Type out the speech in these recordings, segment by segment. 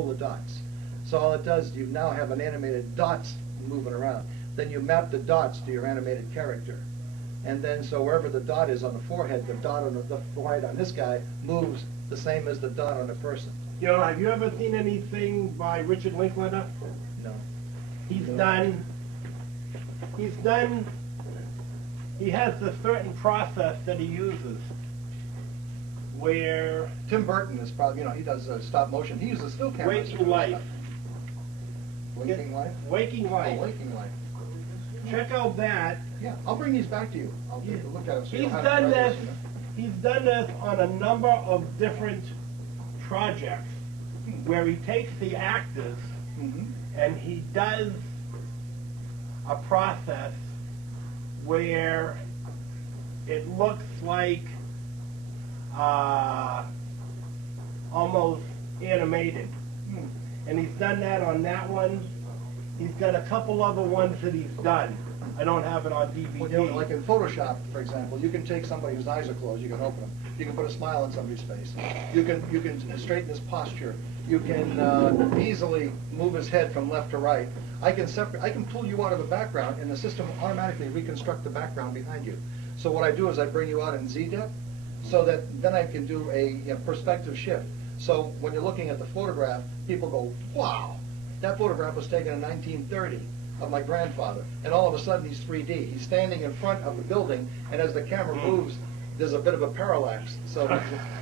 full of dots. So all it does, you now have an animated dots moving around. Then you map the dots to your animated character. And then so wherever the dot is on the forehead, the dot on the white on this guy moves the same as the dot on the person. You know, have you ever seen anything by Richard Linklater? No. He's No. done, he has a certain process that he uses where Tim Burton is probably, he does stop motion. He uses still cameras. Waking Life. Waking Life? Waking Life. Oh, Waking Life. Check out that. Yeah, I'll bring these back to you. I'll take a look at them. So He's done this. He's done this on a number of different projects where he takes the actors and he does a process where it looks like almost animated. And he's done that on that one. He's got a couple other ones that he's done. I don't have it on DVD. Well, like in Photoshop, for example, you can take somebody whose eyes are closed, you can open them. You can put a smile on somebody's face. You can straighten his posture. You can easily move his head from left to right. I can pull you out of the background, and the system will automatically reconstruct the background behind you. So what I do is I bring you out in Z-depth, so that then I can do a perspective shift. So when you're looking at the photograph, people go, wow, that photograph was taken in 1930 of my grandfather, and all of a sudden he's 3D. He's standing in front of the building, and as the camera moves, there's a bit of a parallax. So,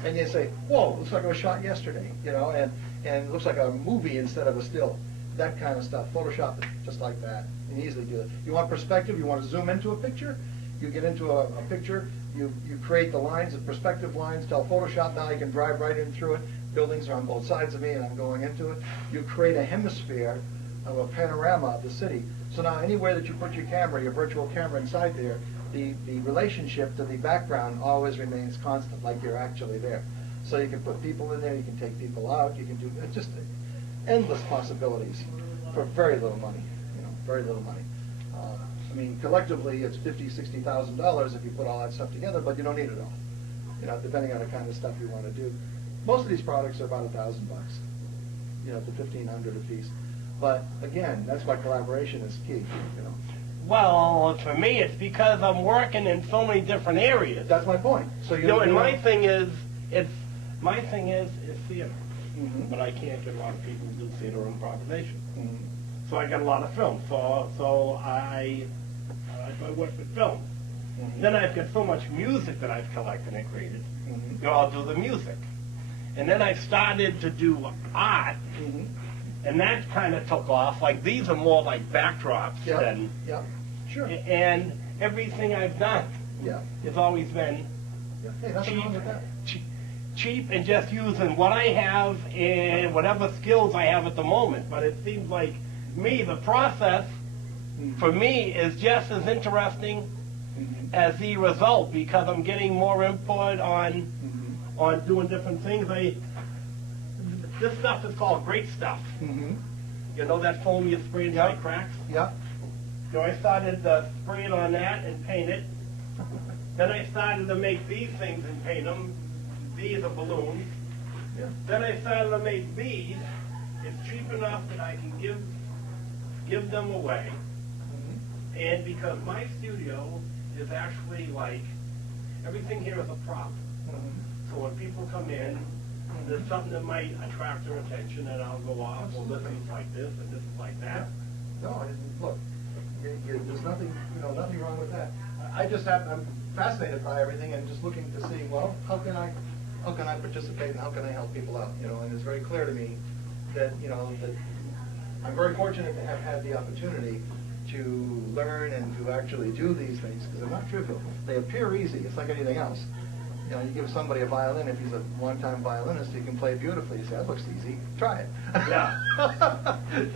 and you say, whoa, looks like it was shot yesterday, and it looks like a movie instead of a still. That kind of stuff. Photoshop it just like that. You can easily do it. You want perspective, you want to zoom into a picture, you get into a picture, you create the lines, the perspective lines, tell Photoshop now you can drive right in through it. Buildings are on both sides of me and I'm going into it. You create a hemisphere of a panorama of the city. So now anywhere that you put your camera, your virtual camera inside there, the relationship to the background always remains constant, like you're actually there. So you can put people in there, you can take people out, you can do just endless possibilities for very little money, very little money. I mean, collectively it's $50,000, $60,000 if you put all that stuff together, but you don't need it all, depending on the kind of stuff you want to do. Most of these products are about $1,000, to $1,500 a piece. But again, that's why collaboration is key, Well, for me, it's because I'm working in so many different areas. That's my point. So and my thing is theater. But I can't get a lot of people to do theater improvisation. So I got a lot of film. So I work with film. Then I've got so much music that I've collected and created. I'll do the music. And then I started to do art, and that kind of took off. Like these are more like backdrops than. Yeah. Sure. And everything I've done has always been Hey, nothing wrong with that. cheap and just using what I have and whatever skills I have at the moment. But it seems like the process for me is just as interesting as the result, because I'm getting more input on doing different things. This stuff is called great stuff. You know that foam you spray inside cracks? Yeah. So I started spraying on that and paint it. Then I started to make these things and paint them. These are balloons. Yeah. Then I started to make these. It's cheap enough that I can give them away. And because my studio is actually like, everything here is a prop. So when people come in, there's something that might attract their attention, and I'll go off, well, this is like this, and this is like that. No, look, there's nothing, nothing wrong with that. I'm fascinated by everything and just looking to see, well, how can I participate and how can I help people out, and it's very clear to me that, that I'm very fortunate to have had the opportunity to learn and to actually do these things, because they're not trivial. They appear easy. It's like anything else. You give somebody a violin, if he's a one-time violinist, he can play beautifully. You say, that looks easy. Try it. Yeah.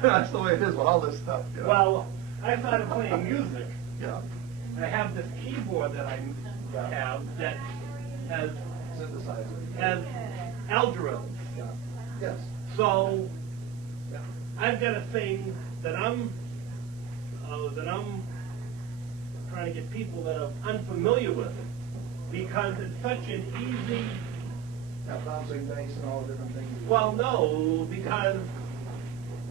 That's the way it is with all this stuff. Well, I started playing music. Yeah. I have this keyboard that I have that has Synthesizer. algorithms. Yeah. Yes. So Yeah. I've got a thing that I'm trying to get people that are unfamiliar with it, because it's such an easy That bouncing bass and all the different things. Well, no, because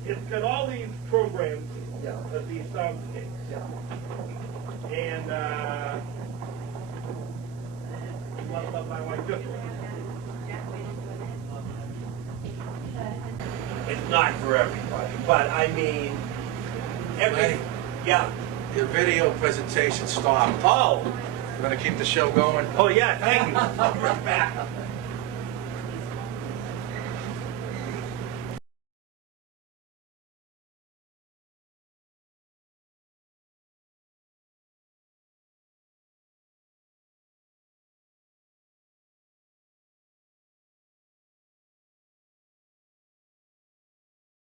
it's got all these programs Yeah. of these soundscapes. Yeah. And I like this one. It's not for everybody, but I mean, Lenny. yeah. Your video presentation stopped. Oh, You want to keep the show going? oh yeah, thank you. I'll be right back.